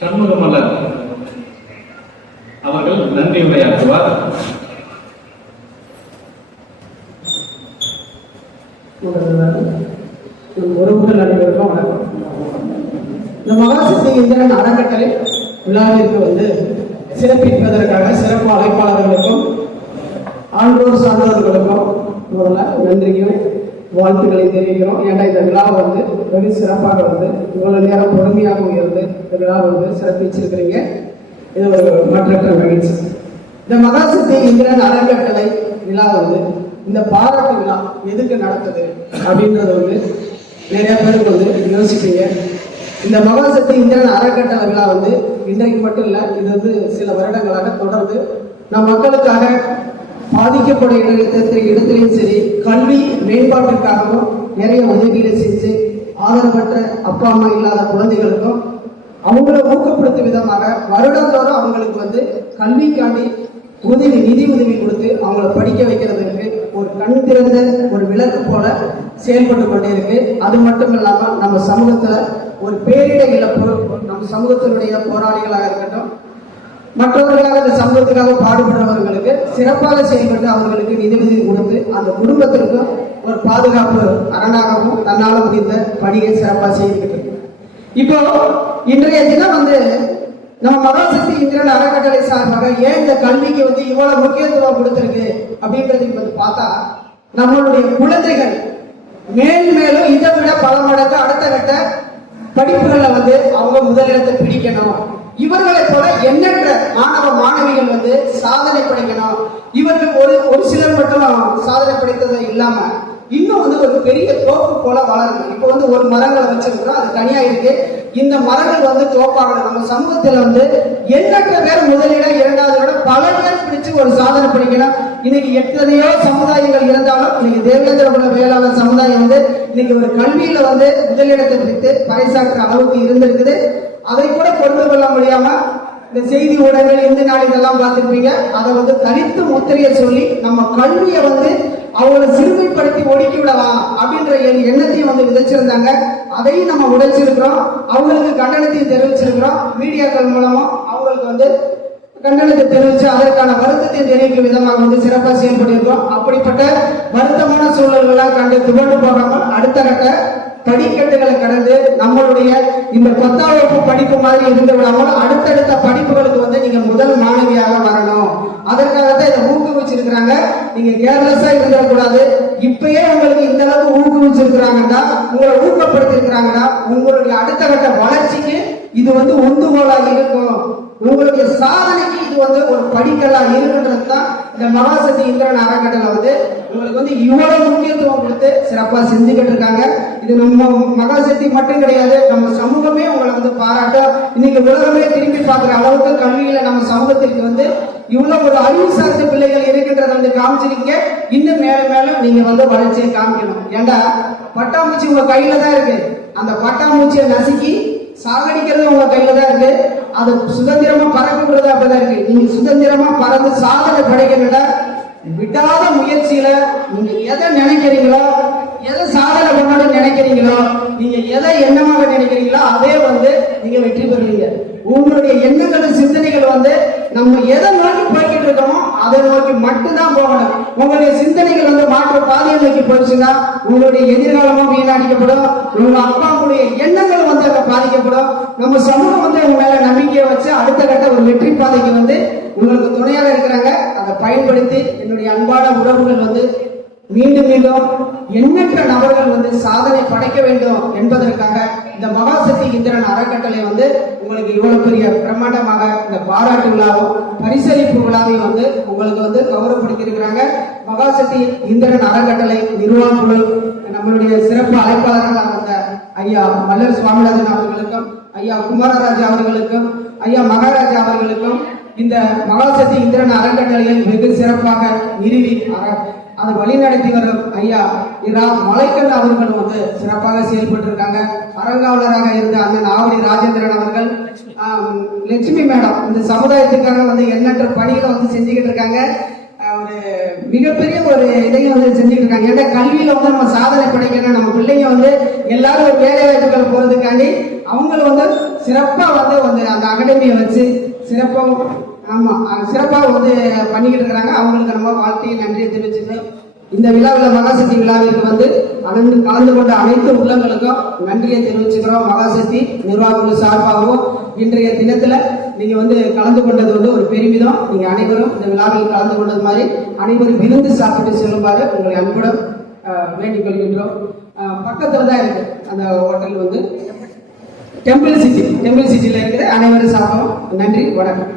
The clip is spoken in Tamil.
சண்முகமலர் அவர்கள் நன்றி உரையாற்றுவார். உறவுகள் அனைவருக்கும் வணக்கம் இந்த மகாசக்தி இந்திரன் அறக்கட்டளை விழாவிற்கு வந்து சிறப்பிப்பதற்காக சிறப்பு அழைப்பாளர்களுக்கும் ஆண்டோர் சான்றோர்களுக்கும் முதல்ல நன்றியும் வாழ்த்துக்களை தெரிவிக்கிறோம். ஏன்னா இந்த விழா வந்து வெகு சிறப்பாக வந்து இவ்வளவு நேரம் பொறுமையாக உயர்ந்து இந்த விழா வந்து சிறப்பிச்சிருக்கிறீங்க. இது ஒரு மற்றற்ற மகிழ்ச்சி. இந்த மகாசக்தி இந்திரன் அறக்கட்டளை விழா வந்து இந்த பாராட்டு விழா எதுக்கு நடக்குது அப்படின்றது வந்து நிறைய பேருக்கு வந்து யோசிப்பீங்க. இந்த மகாசக்தி இந்திரன் அறக்கட்டளை விழா வந்து இன்றைக்கு மட்டும் இல்லை இது வந்து சில வருடங்களாக தொடர்ந்து நம் மக்களுக்காக பாதிக்கப்படும் இடத்துல இடத்துலையும் சரி கல்வி மேம்பாட்டிற்காகவும் நிறைய உதவிகளை செஞ்சு ஆதரவற்ற அப்பா அம்மா இல்லாத குழந்தைகளுக்கும் அவங்கள ஊக்கப்படுத்தும் விதமாக வருடந்தோறும் அவங்களுக்கு வந்து கல்விக்காண்டி உதவி நிதி உதவி கொடுத்து அவங்கள படிக்க வைக்கிறதுக்கு ஒரு கண் திறந்த ஒரு விளக்கு போல செயல்பட்டு கொண்டே இருக்கு. அது மட்டும் இல்லாமல் நம்ம சமூகத்துல ஒரு பேரிட இழப்பு நம்ம சமூகத்தினுடைய போராளிகளாக இருக்கட்டும் மற்றவர்களாக இந்த சமூகத்துக்காக பாடுபடுறவர்களுக்கு சிறப்பாக செயல்பட்டு அவர்களுக்கு நிதி கொடுத்து அந்த குடும்பத்திற்கும் ஒரு பாதுகாப்பு அரணாகவும் தன்னால் முடிந்த பணியை சிறப்பாக செய்துக்கிட்டு இப்போ இன்றைய தினம் வந்து நம்ம மகாசக்தி இந்திரன் அறக்கட்டளை சார்பாக ஏன் இந்த கல்விக்கு வந்து இவ்வளவு முக்கியத்துவம் கொடுத்திருக்கு அப்படின்றது வந்து பார்த்தா நம்மளுடைய குழந்தைகள் மேல் மேலும் இதை விட பல மடங்கு அடுத்த கட்ட படிப்புகளில் வந்து அவங்க முதலிடத்தை பிடிக்கணும். இவர்களை போல எண்ணற்ற மாணவ மாணவிகள் வந்து சாதனை படைக்கணும். இவர்கள் ஒரு ஒரு சிலர் மட்டும் சாதனை படைத்தது இல்லாம இன்னும் வந்து ஒரு பெரிய தோப்பு போல வளரணும். இப்போ வந்து ஒரு மரங்களை வச்சிருக்கிறோம். அது தனியா இருக்கு. இந்த மரங்கள் வந்து தோப்பாகணும். நம்ம சமூகத்துல வந்து எண்ணற்ற பேர் முதலிடம் இரண்டாவது இடம் பல பேர் பிடிச்சு ஒரு சாதனை படிக்கணும். இன்னைக்கு எத்தனையோ சமுதாயங்கள் இருந்தாலும் இன்னைக்கு தேவேந்திர குல வேளாளர் சமுதாயம் வந்து இன்னைக்கு ஒரு கல்வியில வந்து முதலிடத்தை பிடித்து பறைசாற்ற அளவுக்கு இருந்திருக்குது. அதை கூட கொண்டு கொள்ள முடியாம இந்த செய்தி ஊடகங்கள் இந்து நாளிதெல்லாம் பார்த்துருப்பீங்க. அதை வந்து தனித்து முத்திரையை சொல்லி நம்ம கல்வியை வந்து அவங்கள சிறுமைப்படுத்தி ஒடுக்கி விடலாம் அப்படின்ற எண்ண- எண்ணத்தையும் வந்து விதைச்சிருந்தாங்க. அதையும் நம்ம உடைச்சிருக்கிறோம். அவங்களுக்கு கண்டனத்தையும் தெரிவிச்சிருக்கிறோம். மீடியாக்கள் மூலமா அவங்களுக்கு வந்து கண்டனத்தை தெரிவித்து அதற்கான வருத்தத்தை தெரிவிக்கும் விதமாக வந்து சிறப்பாக செயல்பட்டிருக்கிறோம். அப்படிப்பட்ட வருத்தமான சூழல்களாக கண்டு துவண்டு போகாமல் அடுத்த கட்ட படிக்கட்டுகளை கடந்து நம்மளுடைய இந்த பத்தாம் வகுப்பு படிப்பு மாதிரி இருந்து விடாமல் அடுத்தடுத்த படிப்புகளுக்கு வந்து நீங்க முதல் மாணவியாக வரணும். அதற்காக தான் இதை ஊக்குவிச்சிருக்கிறாங்க. நீங்க கேர்லெஸ்ஸா இருந்துடக்கூடாது. இப்பயே உங்களுக்கு இந்த அளவுக்கு ஊக்குவிச்சிருக்கிறாங்கன்னா உங்களை ஊக்கப்படுத்திருக்கிறாங்கன்னா உங்களுடைய அடுத்த கட்ட வளர்ச்சிக்கு இது வந்து உந்துகோலாக இருக்கும். உங்களுடைய சாதனைக்கு இது வந்து ஒரு படிக்கலா இருக்குன்றது தான் இந்த மகாசக்தி இந்திரன் அறக்கட்டளை வந்து உங்களுக்கு வந்து இவ்வளவு முக்கியத்துவம் கொடுத்து சிறப்பா செஞ்சுக்கிட்டு இருக்காங்க. இது நம்ம மகாசக்தி மட்டும் கிடையாது. நம்ம சமூகமே உங்களை வந்து பாராட்ட இன்னைக்கு உலகமே திரும்பி பார்க்குற அளவுக்கு கல்வியில நம்ம சமூகத்திற்கு வந்து இவ்வளவு ஒரு அறிவு சார்ந்த பிள்ளைகள் இருக்கின்றதை வந்து காமிச்சிருக்கீங்க. இன்னும் மேலும் மேலும் நீங்க வந்து வளர்ச்சியை காமிக்கணும். ஏண்டா பட்டாம்பூச்சி உங்க கையில தான் இருக்கு. அந்த பட்டாம்பூச்சியை நசுக்கி சாகடிக்கிறது உங்க கையில தான் இருக்கு. அது சுதந்திரமா பறக்கப்படுறது அப்படிதான் இருக்கு. நீங்க சுதந்திரமா பறந்து சாதனை படைக்கணும்டா. விடாத முயற்சியில நீங்க எதை நினைக்கிறீங்களோ எதை சாதனை பண்ணணும்னு நினைக்கிறீங்களோ நீங்க எதை எண்ணமாக நினைக்கிறீங்களோ அதே வந்து நீங்க வெற்றி பெறுவீங்க. உங்களுடைய எண்ணங்கள் சிந்தனைகள் வந்து நம்ம எதை நோக்கி போய்கிட்டு இருக்கோமோ அதை நோக்கி மட்டும்தான் போகணும். உங்களுடைய சிந்தனைகள் வந்து மாற்ற பாதையை நோக்கி போச்சுன்னா உங்களுடைய எதிர்காலமும் வீணடிக்கப்படும் உங்க அப்பா அம்மாவுடைய எண்ணங்கள் வந்து அதை பாதிக்கப்படும். நம்ம சமூகம் வந்து உங்க மேல நம்பிக்கையை வச்சு அடுத்த கட்ட ஒரு வெற்றி பாதைக்கு வந்து உங்களுக்கு துணையாக இருக்கிறாங்க. அதை பயன்படுத்தி என்னுடைய அன்பான உறவுகள் வந்து மீண்டும் மீண்டும் எண்ணற்ற நபர்கள் வந்து சாதனை படைக்க வேண்டும் என்பதற்காக இந்த மகாசக்தி இந்திரன் அறக்கட்டளை வந்து உங்களுக்கு இவ்வளவு பெரிய பிரம்மாண்டமாக இந்த பாராட்டு விழாவும் பரிசளிப்பு விழாவையும் வந்து உங்களுக்கு வந்து கௌரவப்படுத்தியிருக்கிறாங்க. மகாசக்தி இந்திரன் அறக்கட்டளை நிர்வாக நம்மளுடைய சிறப்பு அழைப்பாளர்களாக வந்த ஐயா மல்லர் சுவாமிநாதன் அவர்களுக்கும் ஐயா குமாரராஜா அவர்களுக்கும் ஐயா மகாராஜா அவர்களுக்கும் இந்த மகாசக்தி இந்திரன் அறக்கட்டளையை வெகு சிறப்பாக நிறுவி அதை வழிநடத்தி வரும் ஐயா இரா மலைக்கண் அவர்கள் வந்து சிறப்பாக செயல்பட்டு இருக்காங்க அறங்காவலராக இருந்த அண்ணன் ஆவடி ராஜேந்திரன் அவர்கள் லட்சுமி மேடம் இந்த சமுதாயத்துக்காக வந்து எண்ணற்ற பணிகளை வந்து செஞ்சுக்கிட்டு இருக்காங்க. ஒரு மிகப்பெரிய ஒரு இதையும் வந்து செஞ்சுட்டு இருக்காங்க. ஏன்னா கல்வியில வந்து நம்ம சாதனை படைக்கணும். நம்ம பிள்ளைங்க வந்து எல்லாரும் ஒரு வேலை வாய்ப்புகள் போறதுக்காண்டி அவங்களும் வந்து சிறப்பா வந்து வந்து அந்த அகாடமியை வச்சு சிறப்பாக ஆமாம் சிறப்பாக வந்து பண்ணிக்கிட்டு இருக்கிறாங்க. அவங்களுக்கு நம்ம வாழ்க்கையை நன்றியை தெரிவிச்சுக்கிறோம் இந்த விழாவில் மகாசக்தி விழாவிற்கு வந்து கலந்து கலந்து கொண்ட அனைத்து உள்ளங்களுக்கும் நன்றியை தெரிவிச்சுக்கிறோம். மகாசக்தி நிர்வாகங்கள் சார்பாகவும் இன்றைய தினத்தில் நீங்கள் வந்து கலந்து கொண்டது வந்து ஒரு பெருமிதம். நீங்கள் அனைவரும் இந்த விழாவில் கலந்து கொண்டது மாதிரி அனைவரும் விருந்து சாப்பிட்டு செல்லுமாறு உங்களை அன்புடன் வேண்டிக் கொள்கின்றோம். பக்கத்தில் தான் இருக்கு அந்த ஹோட்டல் வந்து. டெம்பிள் சிட்டி டெம்பிள் சிட்டியில் இருக்கிற அனைவரும் சாப்பிடும் நன்றி வணக்கம்.